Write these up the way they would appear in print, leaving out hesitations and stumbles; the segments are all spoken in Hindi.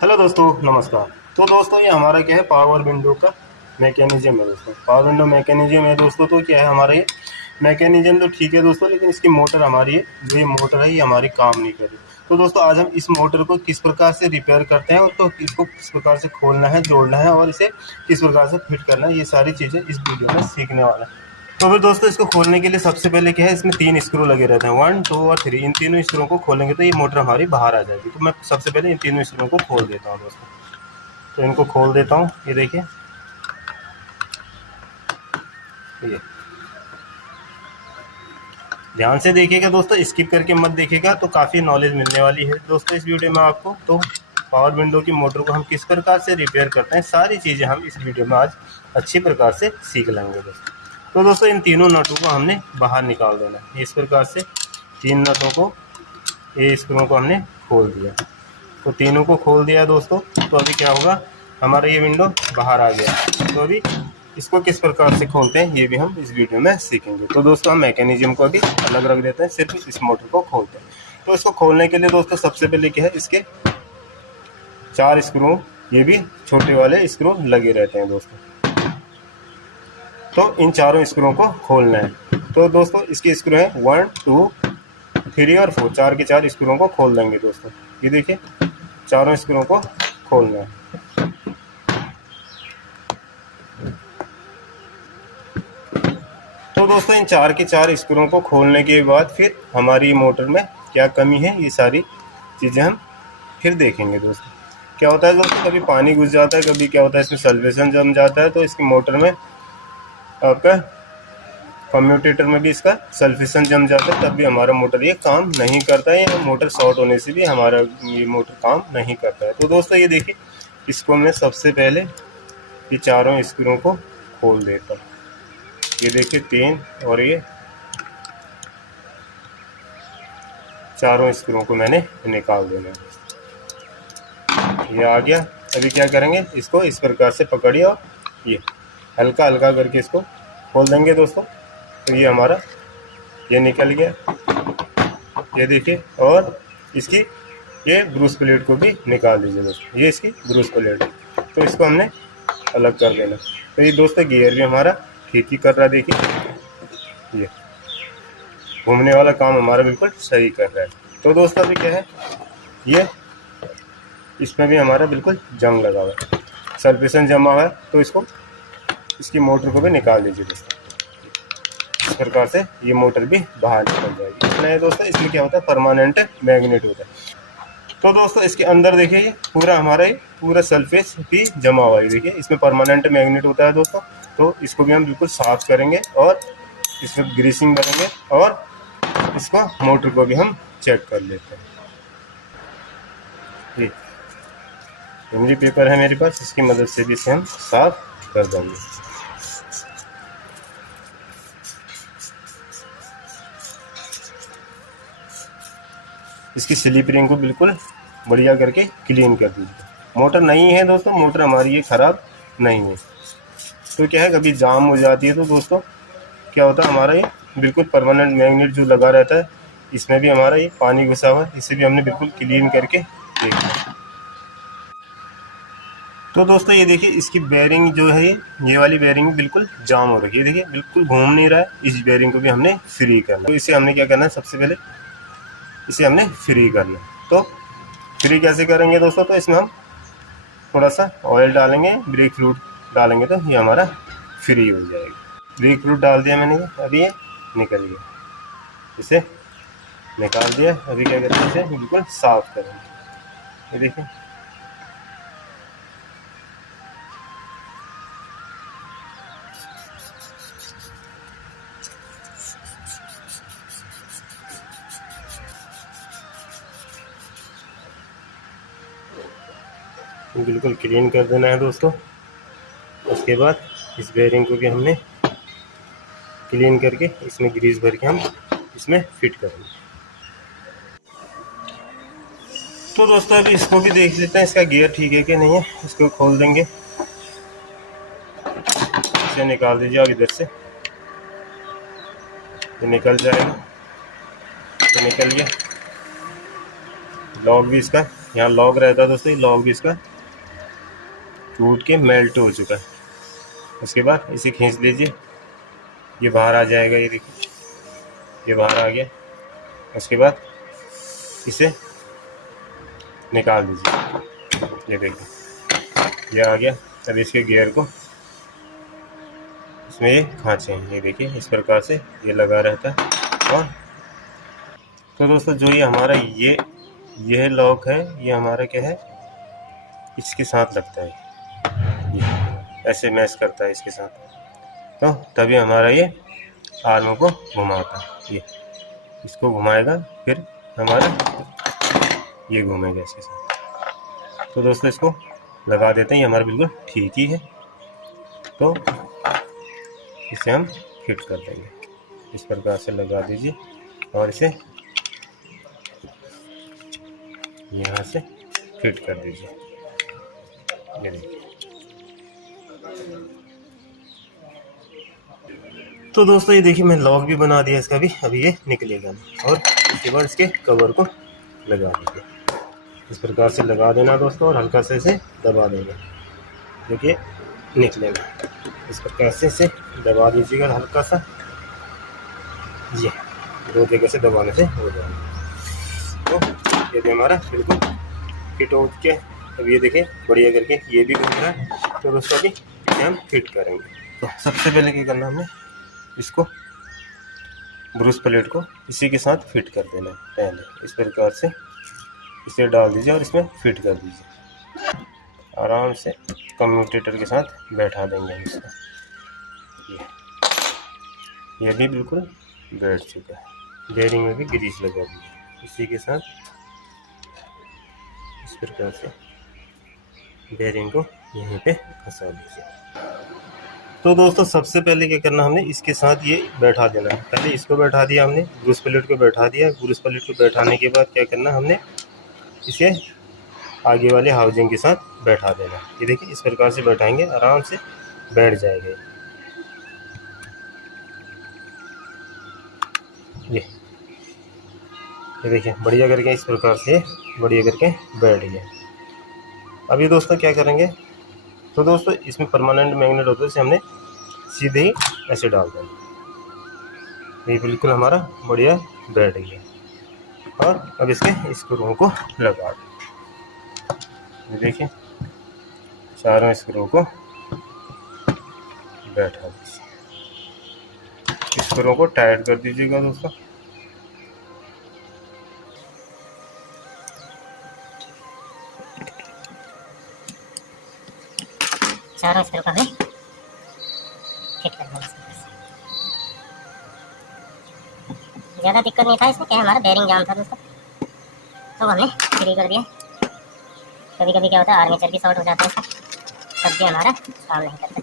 हेलो दोस्तों, नमस्कार। तो दोस्तों, ये हमारा क्या है, पावर विंडो का मैकेनिज्म है दोस्तों। पावर विंडो मैकेनिज्म है दोस्तों। तो क्या है हमारा ये मैकेनिज्म, तो ठीक है दोस्तों, लेकिन इसकी मोटर हमारी है, जो ये मोटर है ये हमारी काम नहीं कर रही। तो दोस्तों, आज हम इस मोटर को किस प्रकार से रिपेयर करते हैं और तो इसको किस प्रकार से खोलना है, जोड़ना है और इसे किस प्रकार से फिट करना है, ये सारी चीज़ें इस वीडियो में सीखने वाले हैं। तो फिर दोस्तों, इसको खोलने के लिए सबसे पहले क्या है, इसमें 3 स्क्रू लगे रहते हैं, 1, 2 और 3। इन तीनों स्क्रू को खोलेंगे तो ये मोटर हमारी बाहर आ जाएगी। तो मैं सबसे पहले इन तीनों स्क्रू को खोल देता हूँ दोस्तों। तो इनको खोल देता हूँ। ये देखिए, ये ध्यान से देखिएगा दोस्तों, स्किप करके मत देखिएगा, तो काफ़ी नॉलेज मिलने वाली है दोस्तों इस वीडियो में आपको। तो पावर विंडो की मोटर को हम किस प्रकार से रिपेयर करते हैं, सारी चीज़ें हम इस वीडियो में आज अच्छी प्रकार से सीख लेंगे दोस्तों। तो दोस्तों, इन तीनों नटों को हमने बाहर निकाल देना है। इस प्रकार से 3 नटों को, ये स्क्रू को हमने खोल दिया। तो तीनों को खोल दिया दोस्तों। तो अभी क्या होगा, हमारा ये विंडो बाहर आ गया। तो अभी इसको किस प्रकार से खोलते हैं ये भी हम इस वीडियो में सीखेंगे। तो दोस्तों, हम मैकेनिज्म को अभी अलग रख देते हैं, सिर्फ इस मोटर को खोलते हैं। तो इसको खोलने के लिए दोस्तों, सबसे पहले क्या है, इसके 4 स्क्रू, ये भी छोटे वाले स्क्रू लगे रहते हैं दोस्तों। तो इन चारों स्क्रूओं को खोलना है। तो दोस्तों, इसके स्क्रू है 1, 2, 3 और 4। 4 के 4 स्क्रूओं को खोल देंगे दोस्तों। ये देखिए, चारों स्क्रूओं को खोलना है। तो दोस्तों, इन 4 के 4 स्क्रूओं को खोलने के बाद फिर हमारी मोटर में क्या कमी है, ये सारी चीज़ें हम फिर देखेंगे दोस्तों। क्या होता है दोस्तों, कभी पानी घुस जाता है, कभी क्या होता है इसमें सल्फेशन जम जाता है। तो इसकी मोटर में, आपका कम्यूटेटर में भी इसका सल्फेशन जम जाता है, तब भी हमारा मोटर ये काम नहीं करता है, या मोटर शॉर्ट होने से भी हमारा ये मोटर काम नहीं करता है। तो दोस्तों, ये देखिए, इसको मैं सबसे पहले ये चारों स्क्रूओं को खोल देता हूँ। ये देखिए 3 और ये चारों स्क्रूओं को मैंने निकाल देना है। ये आ गया। अभी क्या करेंगे, इसको इस प्रकार से पकड़िए और ये हल्का हल्का करके इसको खोल देंगे दोस्तों। तो ये हमारा ये निकल गया, ये देखिए। और इसकी ये ब्रूस प्लेट को भी निकाल दीजिए दोस्तों। ये इसकी ब्रूस प्लेट है, तो इसको हमने अलग कर देना। तो ये दोस्तों, गियर भी हमारा ठीक ही कर रहा है। देखिए, ये घूमने वाला काम हमारा बिल्कुल सही कर रहा है। तो दोस्तों, अभी क्या है, ये इसमें भी हमारा बिल्कुल जंग लगा हुआ है, सल्फेशन जमा हुआ है। तो इसको, इसकी मोटर को भी निकाल दीजिए दोस्तों। इस प्रकार से ये मोटर भी बाहर निकल जाएगी। इतना है दोस्तों। इसमें क्या होता है, परमानेंट मैग्नेट होता है। तो दोस्तों, इसके अंदर देखिए, ये पूरा हमारा ये पूरा सल्फेस भी जमा हुआ है। देखिए, इसमें परमानेंट मैग्नेट होता है दोस्तों। तो इसको भी हम बिल्कुल साफ करेंगे और इसमें ग्रीसिंग करेंगे, और इसको मोटर को भी हम चेक कर लेते हैं। ये इमली पेपर है मेरे पास, इसकी मदद से भी इसे हम साफ कर देंगे। इसकी स्लिप रिंग को बिल्कुल बढ़िया करके क्लीन कर दीजिए। मोटर नहीं है दोस्तों, मोटर हमारी ये ख़राब नहीं है। तो क्या है, कभी जाम हो जाती है तो दोस्तों क्या होता है, हमारा ये बिल्कुल परमानेंट मैग्नेट जो लगा रहता है, इसमें भी हमारा ये पानी घुसा हुआ है, इसे भी हमने बिल्कुल क्लीन करके देखना है। तो दोस्तों, ये देखिए, इसकी बेयरिंग जो है, ये वाली बेयरिंग बिल्कुल जाम हो रही है। देखिए, बिल्कुल घूम नहीं रहा है। इस बेयरिंग को भी हमने फ्री करना है। तो इसे हमने क्या करना है, सबसे पहले इसे हमने फ्री करना है। तो फ्री कैसे करेंगे दोस्तों, तो इसमें हम थोड़ा सा ऑयल डालेंगे, ब्रेक फ्लूइड डालेंगे, तो ये हमारा फ्री हो जाएगा। ब्रेक फ्लूइड डाल दिया मैंने, अभी ये निकल गया। इसे निकाल दिया। अभी क्या करते हैं, इसे बिल्कुल साफ करेंगे। ये देखिए, बिल्कुल क्लीन कर देना है दोस्तों। उसके बाद इस बेयरिंग को भी हमने क्लीन करके इसमें ग्रीस भर के हम इसमें फिट करेंगे। तो दोस्तों, अभी इसको भी देख लेते हैं, इसका गियर ठीक है कि नहीं है। इसको खोल देंगे, इसे निकाल दीजिए। अब इधर से ये निकल जाएगा, ये निकल गया। लॉक भी इसका यहाँ लॉक रहता है दोस्तों, ये लॉक भी इसका टूट के मेल्ट हो चुका है। उसके बाद इसे खींच लीजिए, ये बाहर आ जाएगा, ये देखिए ये बाहर आ गया। उसके बाद इसे निकाल दीजिए, ये देखिए ये आ गया। अब इसके गियर को इसमें ये खांचे हैं, ये देखिए इस प्रकार से ये लगा रहता है। और तो दोस्तों जो ये हमारा ये लॉक है, ये हमारा क्या है, इसके साथ लगता है, ये ऐसे मैच करता है इसके साथ, तो तभी हमारा ये आर्म को घुमाता है। ये इसको घुमाएगा, फिर हमारा ये घूमेगा इसके साथ। तो दोस्तों इसको लगा देते हैं, ये हमारा बिल्कुल ठीक ही है। तो इसे हम फिट कर देंगे, इस प्रकार से लगा दीजिए और इसे यहाँ से फिट कर दीजिए, ये देखिए। तो दोस्तों ये देखिए मैं लॉक भी बना दिया इसका भी, अभी ये निकलेगा नहीं। और इसके बाद इसके कवर को लगा दीजिए, इस प्रकार से लगा देना दोस्तों, और हल्का से इसे दबा देंगे, देखिए निकलेगा। इस प्रकार से इसे दबा दीजिएगा हल्का सा, ये दो जगह से दबाने से हो जाएगा। तो ये भी हमारा बिल्कुल फिट हो के, अब ये देखिए बढ़िया करके ये भी घूम रहा है। तो दोस्तों अभी इसे हम फिट करेंगे। तो सबसे पहले क्या करना, हमने इसको ब्रूस प्लेट को इसी के साथ फिट कर देना है। पहले इस प्रकार से इसे डाल दीजिए और इसमें फिट कर दीजिए, आराम से कम्यूटेटर के साथ बैठा देंगे हम इसको। ये भी बिल्कुल बैठ चुका है। बेयरिंग में भी ग्रीस लगा दी है, इसी के साथ इस प्रकार से बेयरिंग को यहीं पे फंसा दीजिए। तो दोस्तों सबसे पहले क्या करना, हमने इसके साथ ये बैठा देना है। पहले इसको बैठा दिया हमने, ब्रूस प्लेट को बैठा दिया। ब्रूस प्लेट को बैठाने के बाद क्या करना, हमने इसे आगे वाले हाउसिंग के साथ बैठा देना। ये देखिए इस प्रकार से बैठाएंगे, आराम से बैठ जाएंगे। ये देखिए बढ़िया करके इस प्रकार से बढ़िया करके बैठ गया। अभी दोस्तों क्या करेंगे, तो दोस्तों इसमें परमानेंट मैग्नेट होता है, इसे हमने सीधे ही ऐसे डाल देंगे। ये बिल्कुल हमारा बढ़िया बैठ गया। और अब इसके स्क्रू को लगा दें, देखिए चारों स्क्रू को बैठा दीजिए, स्क्रू को टाइट कर दीजिएगा दोस्तों। चारों स्क्रू का हमें फिट करना है। ज़्यादा दिक्कत नहीं था इसमें, क्या हमारा बेयरिंग जाम था दोस्तों, तो हमने फ्री कर दिया। कभी कभी क्या होता है आर्मेचर भी शॉर्ट हो जाता है इसका, तब भी हमारा काम नहीं करता।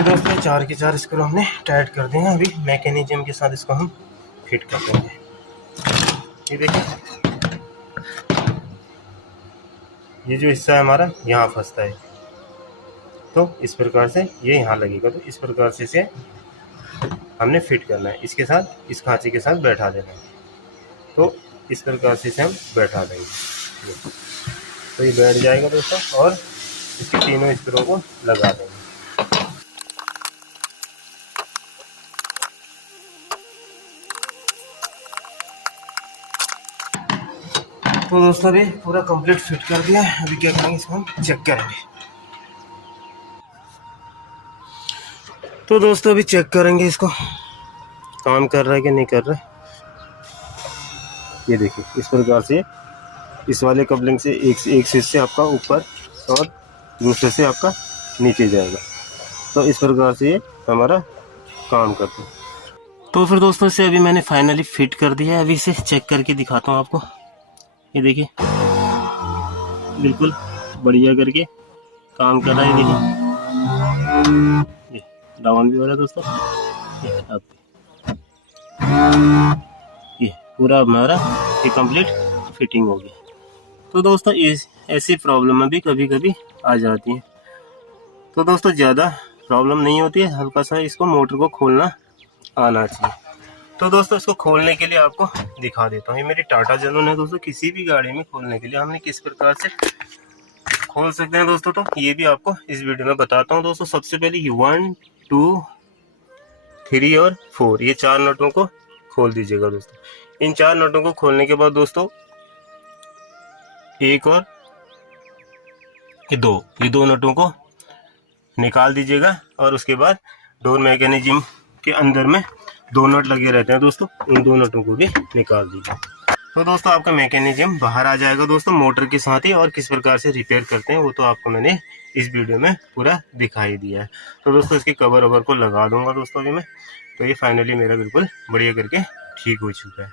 दोस्तों 4 के 4 स्क्रू हमने टाइट कर दिए हैं। अभी मैकेनिज्म के साथ इसको हम फिट कर देंगे। ये देखिए ये जो हिस्सा है हमारा यहाँ फंसता है, तो इस प्रकार से ये यहाँ लगेगा। तो इस प्रकार से इसे हमने फिट करना है, इसके साथ इस खांचे के साथ बैठा देना है। तो इस प्रकार से इसे हम बैठा देंगे, तो ये बैठ जाएगा दोस्तों। और इसके तीनों स्क्रू को लगा देंगे। तो दोस्तों अभी पूरा कंप्लीट फिट कर दिया है। अभी क्या करेंगे, इसको हम चेक करेंगे। तो दोस्तों अभी चेक करेंगे इसको काम कर रहा है कि नहीं कर रहा है। ये देखिए इस प्रकार से इस वाले कपलिंग से एक से आपका ऊपर और दूसरे से आपका नीचे जाएगा। तो इस प्रकार से ये हमारा काम करता है। तो फिर दोस्तों इसे अभी मैंने फाइनली फिट कर दिया है। अभी इसे चेक करके दिखाता हूँ आपको। ये देखिए बिल्कुल बढ़िया करके काम कर रहा है। देखिए ये डाउन भी हो रहा है दोस्तों, ये अब ये पूरा हमारा ये कंप्लीट फिटिंग होगी। तो दोस्तों ऐसी प्रॉब्लम भी कभी कभी आ जाती है। तो दोस्तों ज़्यादा प्रॉब्लम नहीं होती है, हल्का सा इसको मोटर को खोलना आना चाहिए। तो दोस्तों इसको खोलने के लिए आपको दिखा देता हूँ। ये मेरी टाटा जनून है दोस्तों। किसी भी गाड़ी में खोलने के लिए हमने किस प्रकार से खोल सकते हैं दोस्तों, तो ये भी आपको इस वीडियो में बताता हूँ दोस्तों। सबसे पहले 1 2 3 और 4 ये 4 नटों को खोल दीजिएगा दोस्तों। इन 4 नटों को खोलने के बाद दोस्तों एक और ये दो नटों को निकाल दीजिएगा और उसके बाद डोर मैकेनिज्म के अंदर में 2 नट लगे रहते हैं दोस्तों, इन 2 नटों को भी निकाल दीजिए। तो दोस्तों आपका मैकेनिज्म बाहर आ जाएगा दोस्तों मोटर के साथ ही। और किस प्रकार से रिपेयर करते हैं वो तो आपको मैंने इस वीडियो में पूरा दिखाई दिया है। तो दोस्तों इसके कवर ववर को लगा दूंगा दोस्तों अभी मैं। तो ये फाइनली मेरा बिल्कुल बढ़िया करके ठीक हो चुका है।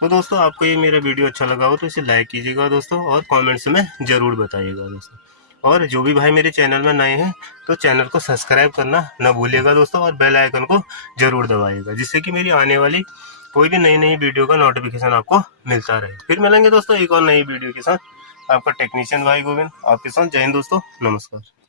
तो दोस्तों आपको ये मेरा वीडियो अच्छा लगा हो तो इसे लाइक कीजिएगा दोस्तों और कमेंट्स में ज़रूर बताइएगा दोस्तों। और जो भी भाई मेरे चैनल में नए हैं तो चैनल को सब्सक्राइब करना ना भूलिएगा दोस्तों और बेल आइकन को ज़रूर दबाइएगा, जिससे कि मेरी आने वाली कोई भी नई वीडियो का नोटिफिकेशन आपको मिलता रहे। फिर मिलेंगे दोस्तों एक और नई वीडियो के साथ। आपका टेक्नीशियन भाई गोविंद आपके साथ। जय हिंद दोस्तों, नमस्कार।